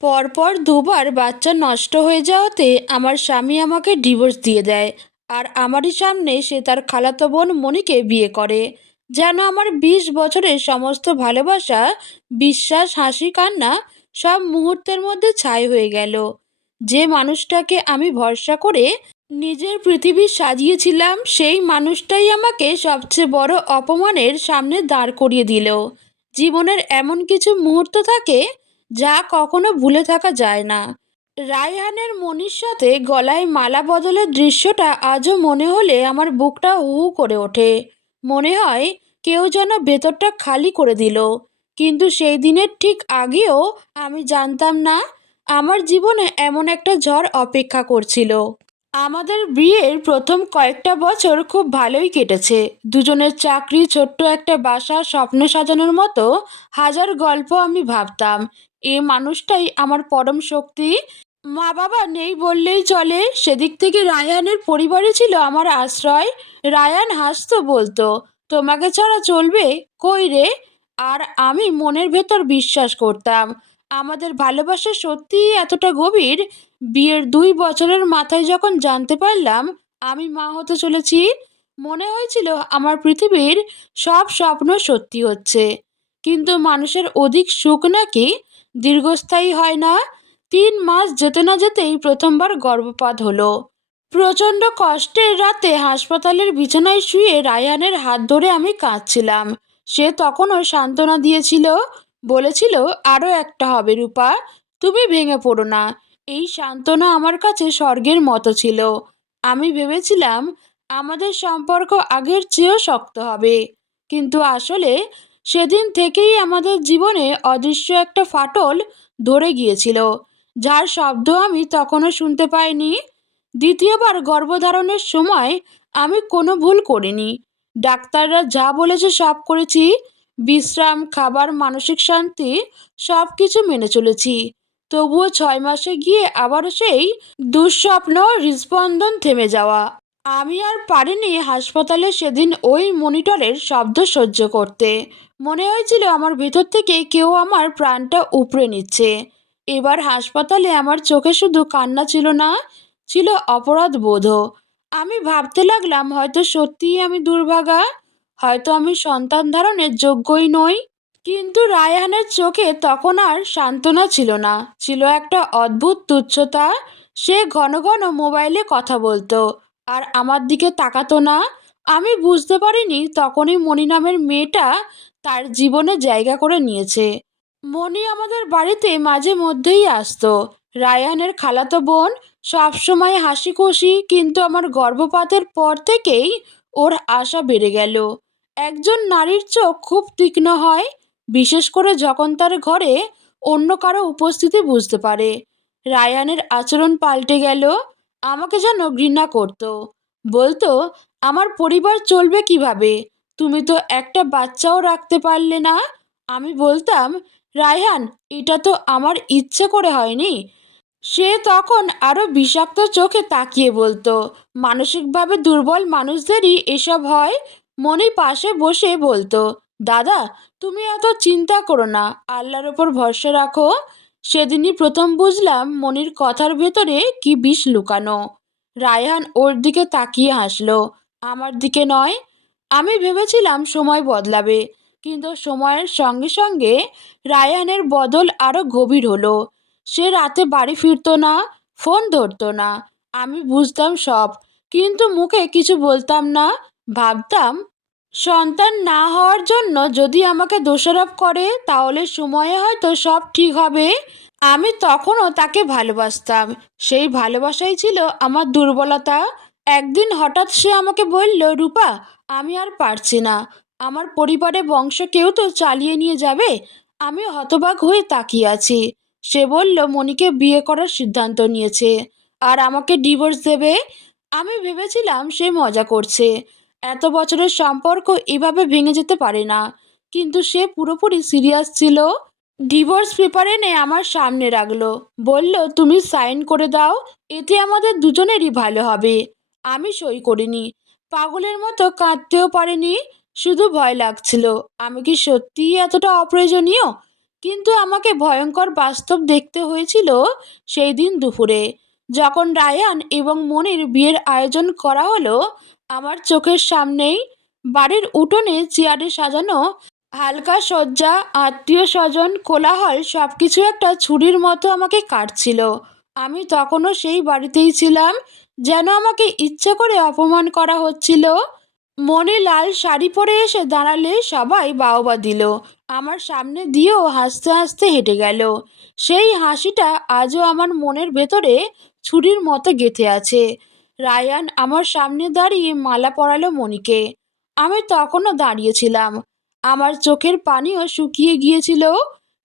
পরপর দুবার বাচ্চা নষ্ট হয়ে যাওয়াতে আমার স্বামী আমাকে ডিভোর্স দিয়ে দেয় আর আমারই সামনে সে তার খালাতো বোন মণিকে বিয়ে করে। যেন আমার বিশ বছরের সমস্ত ভালোবাসা, বিশ্বাস, হাসি, কান্না সব মুহূর্তের মধ্যে ছাই হয়ে গেল। যে মানুষটাকে আমি ভরসা করে নিজের পৃথিবী সাজিয়েছিলাম, সেই মানুষটাই আমাকে সবচেয়ে বড় অপমানের সামনে দাঁড় করিয়ে দিল। জীবনের এমন কিছু মুহূর্ত থাকে যা কখনো ভুলে থাকা যায় না। রায়হানের মনির সাথে গলায় মালা বদলের দৃশ্যটা আজও মনে হলে আমার বুকটা হু হু করে ওঠে। মনে হয় কেউ যেন ভেতরটা খালি করে দিল। কিন্তু সেই দিনের ঠিক আগেও আমি জানতাম না, আমার জীবনে এমন একটা ঝড় অপেক্ষা করছিল। আমাদের বিয়ের প্রথম কয়েকটা বছর খুব ভালোই কেটেছে। দুজনের চাকরি, ছোট্ট একটা বাসা, স্বপ্ন সাজানোর মতো হাজার গল্প আমি ভাবতাম। এ মানুষটাই আমার পরম শক্তি। মা বাবা নেই বললেই চলে। সেদিক থেকে রায়ানের পরিবারে ছিল আমার আশ্রয়। রায়ান হাসতো বলতো, তোমাকে ছাড়া চলবে কই রে? আর আমি মনের ভেতর বিশ্বাস করতাম। আমাদের ভালোবাসা সত্যিই এতটা গভীর। বিয়ের দুই বছরের মাথায় যখন জানতে পারলাম আমি মা হতে চলেছি, মনে হয়েছিল আমার পৃথিবীর সব স্বপ্ন সত্যি হচ্ছে। কিন্তু মানুষের অধিক সুখ নাকি দীর্ঘস্থায়ী হয় না। তিন মাস যেতে না যেতেই প্রথমবার গর্ভপাত হলো। প্রচণ্ড কষ্টের রাতে হাসপাতালের বিছানায় শুয়ে রায়ানের হাত ধরে আমি কাঁদছিলাম। সে তখনও সান্ত্বনা দিয়েছিল, বলেছিল আরও একটা হবে রূপা, তুমি ভেঙে পড়ো না। এই সান্ত্বনা আমার কাছে স্বর্গের মতো ছিল। আমি ভেবেছিলাম, আমাদের সম্পর্ক আগের চেয়েও শক্ত হবে। কিন্তু আসলে সেদিন থেকেই আমাদের জীবনে অদৃশ্য একটা ফাটল ধরে গিয়েছিল, যার শব্দ আমি তখনও শুনতে পাইনি। দ্বিতীয়বার গর্ভধারণের সময় আমি কোনো ভুল করিনি। ডাক্তাররা যা বলেছে সব করেছি, বিশ্রাম, খাবার, মানসিক শান্তি, সব কিছু মেনে চলেছি। তবুও ছয় মাসে গিয়ে আবারও সেই দুঃস্বপ্ন হৃস্পন্দন থেমে যাওয়া। আমি আর পারিনি হাসপাতালে সেদিন ওই মনিটরের শব্দ সহ্য করতে। মনে হয়েছিল আমার ভেতর থেকে কেউ আমার প্রাণটা উপড়ে নিচ্ছে। এবার হাসপাতালে আমার চোখে শুধু কান্না ছিল না, ছিল অপরাধ বোধও। আমি ভাবতে লাগলাম, হয়তো সত্যিই আমি দুর্ভাগা, হয়তো আমি সন্তান ধারণের যোগ্যই নই। কিন্তু রায়হানের চোখে তখন আর সান্ত্বনা ছিল না, ছিল একটা অদ্ভুত তুচ্ছতা। সে ঘন ঘন মোবাইলে কথা বলতো, আর আমার দিকে তাকাতো না আমি বুঝতে পারিনি তখনই মণি নামের মেয়েটা তার জীবনে জায়গা করে নিয়েছে। মণি আমাদের বাড়িতে মাঝে মধ্যেই আসতো। রায়ানের খালাতো বোন সবসময় হাসি খুশি কিন্তু আমার গর্ভপাতের পর থেকেই ওর আশা বেড়ে গেল। একজন নারীর চোখ খুব তীক্ষ্ণ হয়, বিশেষ করে যখন তার ঘরে অন্য কারও উপস্থিতি বুঝতে পারে। রায়ানের আচরণ পাল্টে গেল, আমাকে যেন ঘৃণা করত। বলতো আমার পরিবার চলবে কীভাবে? তুমি তো একটা বাচ্চাও রাখতে পারলে না। আমি বলতাম, রায়হান, এটা তো আমার ইচ্ছে করে হয়নি। সে তখন আরও বিষাক্ত চোখে তাকিয়ে বলতো, মানসিকভাবে দুর্বল মানুষদেরই এসব হয়? মনি পাশে বসে বলতো, দাদা, তুমি এত চিন্তা করো না, আল্লাহর ওপর ভরসা রাখো। সেদিনই প্রথম বুঝলাম মনির কথার ভেতরে কি বিষ লুকানো। রায়হান ওর দিকে তাকিয়ে হাসলো আমার দিকে নয়। আমি ভেবেছিলাম সময় বদলাবে, কিন্তু সময়ের সঙ্গে সঙ্গে রায়ানের বদল আরও গভীর হলো। সে রাতে বাড়ি ফিরতো না, ফোন ধরতো না। আমি বুঝতাম সব, কিন্তু মুখে কিছু বলতাম না, ভাবতাম, সন্তান না হওয়ার জন্য যদি আমাকে দোষারোপ করে, তাহলে সময়ে হয়তো সব ঠিক হবে। আমি তখনও তাকে ভালোবাসতাম। সেই ভালোবাসাই ছিল আমার দুর্বলতা। একদিন হঠাৎ সে আমাকে বলল, রূপা, আমি আর পারছি না। আমার পরিবারে বংশ কেউ তো চালিয়ে নিয়ে যাবে? আমি হতবাক হয়ে তাকিয়ে আছি। সে বলল মনিকে বিয়ে করার সিদ্ধান্ত নিয়েছে। আর আমাকে ডিভোর্স দেবে? আমি ভেবেছিলাম সে মজা করছে। এত বছরের সম্পর্ক এভাবে ভেঙে যেতে পারে না। কিন্তু সে পুরোপুরি সিরিয়াস ছিল। ডিভোর্স পেপার এনে আমার সামনে রাখল। বলল, তুমি সাইন করে দাও, এতে আমাদের দুজনেরই ভালো হবে। আমি সই করিনি। পাগলের মতো কাঁদতেও পারিনি, শুধু ভয় লাগছিল। আমি কি সত্যিই এতটা অপ্রয়োজনীয়? কিন্তু আমাকে ভয়ঙ্কর বাস্তব দেখতে হয়েছিল সেই দিন দুপুরে। যখন রায়ান এবং মনির বিয়ের আয়োজন করা হলো, আমার চোখের সামনেই বাড়ির উঠোনে চেয়ারে সাজানো হালকা সজ্জা আত্মীয় স্বজন, কোলাহল সব কিছু একটা ছুরির মতো আমাকে কাটছিল। আমি তখনও সেই বাড়িতেই ছিলাম যেন আমাকে ইচ্ছে করে অপমান করা হচ্ছিল। মনে লাল শাড়ি পরে এসে দাঁড়ালে সবাই বাওবা দিল। আমার সামনে দিয়েও হাসতে হাসতে হেঁটে গেল। সেই হাসিটা আজও আমার মনের ভেতরে ছুরির মতো গেঁথে আছে। রায়ান আমার সামনে দাঁড়িয়ে মালা পরালো মণিকে আমি তখনও দাঁড়িয়েছিলাম। আমার চোখের পানিও শুকিয়ে গিয়েছিল।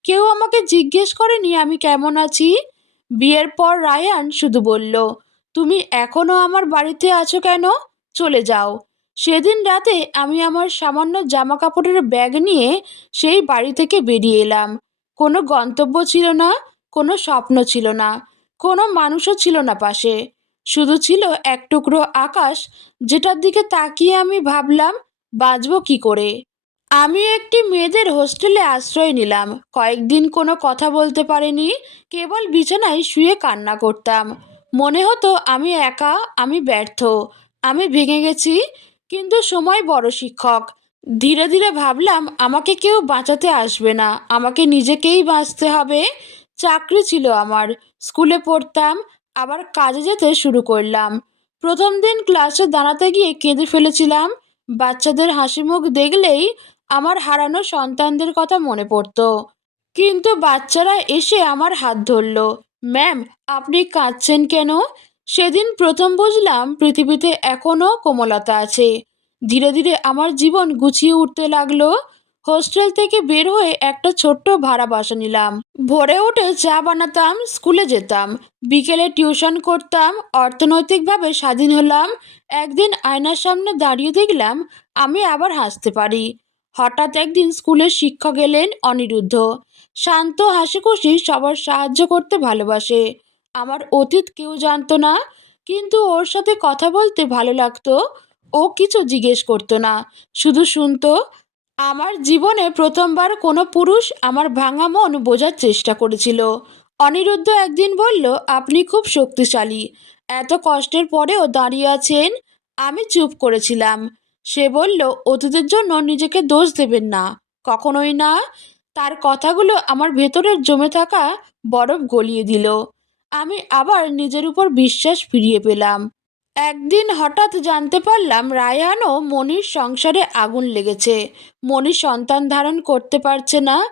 কেউ আমাকে জিজ্ঞেস করেনি আমি কেমন আছি? বিয়ের পর রায়ান শুধু বলল, তুমি এখনও আমার বাড়িতে আছো কেন? চলে যাও। সেদিন রাতে আমি আমার সামান্য জামা কাপড়ের ব্যাগ নিয়ে সেই বাড়ি থেকে বেরিয়ে এলাম। কোনো গন্তব্য ছিল না, কোনো স্বপ্ন ছিল না, কোনো মানুষও ছিল না পাশে। শুধু ছিল এক টুকরো আকাশ, যেটার দিকে তাকিয়ে আমি ভাবলাম, বাঁচব কি করে? আমি একটি মেয়েদের হোস্টেলে আশ্রয় নিলাম। কয়েকদিন কোনো কথা বলতে পারিনি, কেবল বিছানায় শুয়ে কান্না করতাম। মনে হতো আমি একা, আমি ব্যর্থ। আমি ভেঙে গেছি, কিন্তু সময় বড় শিক্ষক। ধীরে ধীরে ভাবলাম, আমাকে কেউ বাঁচাতে আসবে না, আমাকে নিজেকেই বাঁচতে হবে। চাকরি ছিল আমার, স্কুলে পড়তাম, আবার কাজে যেতে শুরু করলাম। প্রথম দিন ক্লাসে দাঁড়াতে গিয়ে কেঁদে ফেলেছিলাম। বাচ্চাদের হাসি মুখ দেখলেই আমার হারানো সন্তানদের কথা মনে পড়তো। কিন্তু বাচ্চারা এসে আমার হাত ধরল। ম্যাম, আপনি কাঁদছেন কেন? সেদিন প্রথম বুঝলাম পৃথিবীতে এখনও কোমলতা আছে। ধীরে ধীরে আমার জীবন গুছিয়ে উঠতে লাগল। হোস্টেল থেকে বের হয়ে একটা ছোট্ট ভাড়া বাসা নিলাম। ভোরে উঠে চা বানাতাম, স্কুলে যেতাম। বিকেলে টিউশন করতাম, অর্থনৈতিকভাবে স্বাধীন হলাম। একদিন আয়নার সামনে দাঁড়িয়ে দেখলাম আমি আবার হাসতে পারি। হঠাৎ একদিন স্কুলের শিক্ষক এলেন অনিরুদ্ধ। শান্ত হাসিখুশি সবার সাহায্য করতে ভালোবাসে। আমার অতীত কেউ জানতো না, কিন্তু ওর সাথে কথা বলতে ভালো লাগতো। ও কিছু জিজ্ঞেস করতো না, শুধু শুনতো, আমার জীবনে প্রথমবার কোনো পুরুষ আমার ভাঙা মন বোঝার চেষ্টা করেছিল। অনিরুদ্ধ একদিন বলল, আপনি খুব শক্তিশালী। এত কষ্টের পরেও দাঁড়িয়ে আছেন, আমি চুপ করেছিলাম। সে বলল অতীতের জন্য নিজেকে দোষ দেবেন না। কখনোই না। তার কথাগুলো আমার ভেতরের জমে থাকা বরফ গলিয়ে দিল। আমি আবার নিজের উপর বিশ্বাস ফিরিয়ে পেলাম। একদিন হঠাৎ জানতে পারলাম, রায়ান ও মনির সংসারে আগুন লেগেছে। মনি সন্তান ধারণ করতে পারছে না।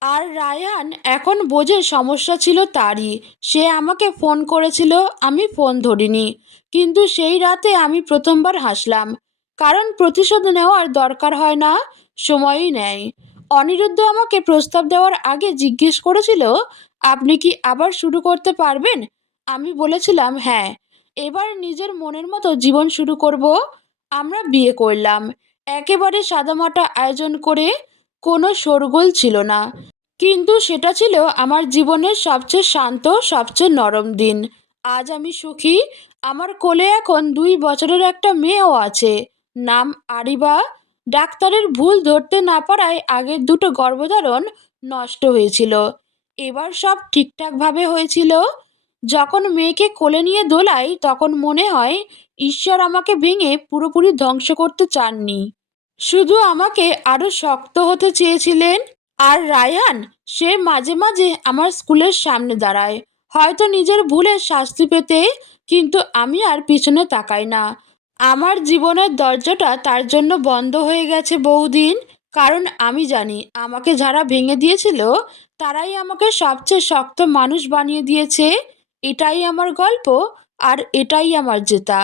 আর রায়ান এখন বোঝে সমস্যা ছিল তারই। সে আমাকে ফোন করেছিল, আমি ফোন ধরিনি। কিন্তু সেই রাতে আমি প্রথমবার হাসলাম। কারণ প্রতিশোধ নেওয়ার দরকার হয় না, সময়ই নেয়। অনিরুদ্ধ আমাকে প্রস্তাব দেওয়ার আগে জিজ্ঞেস করেছিল, আপনি কি আবার শুরু করতে পারবেন? আমি বলেছিলাম হ্যাঁ। এবার নিজের মনের মতো জীবন শুরু করব। আমরা বিয়ে করলাম। একেবারে সাদামাটা আয়োজন করে কোনো শোরগোল ছিল না। কিন্তু সেটা ছিল আমার জীবনের সবচেয়ে শান্ত, সবচেয়ে নরম দিন। আজ আমি সুখী। আমার কোলে এখন দুই বছরের একটা মেয়েও আছে। নাম আরিবা। ডাক্তারের ভুল ধরতে না পারায় আগের দুটো গর্ভধারণ নষ্ট হয়েছিল। এবার সব ঠিকঠাকভাবে হয়েছিল। যখন মেয়েকে কোলে নিয়ে দোলাই, তখন মনে হয় ঈশ্বর আমাকে ভেঙে পুরোপুরি ধ্বংস করতে চাননি। শুধু আমাকে আরও শক্ত হতে চেয়েছিলেন। আর রায়ান, সে মাঝে মাঝে আমার স্কুলের সামনে দাঁড়ায়। হয়তো নিজের ভুলের শাস্তি পেতে, কিন্তু আমি আর পিছনে তাকাই না। আমার জীবনের দরজাটা তার জন্য বন্ধ হয়ে গেছে বহুদিন। কারণ আমি জানি, আমাকে যারা ভেঙে দিয়েছিল, তারাই আমাকে সবচেয়ে শক্ত মানুষ বানিয়ে দিয়েছে। এটাই আমার গল্প, আর এটাই আমার জেতা।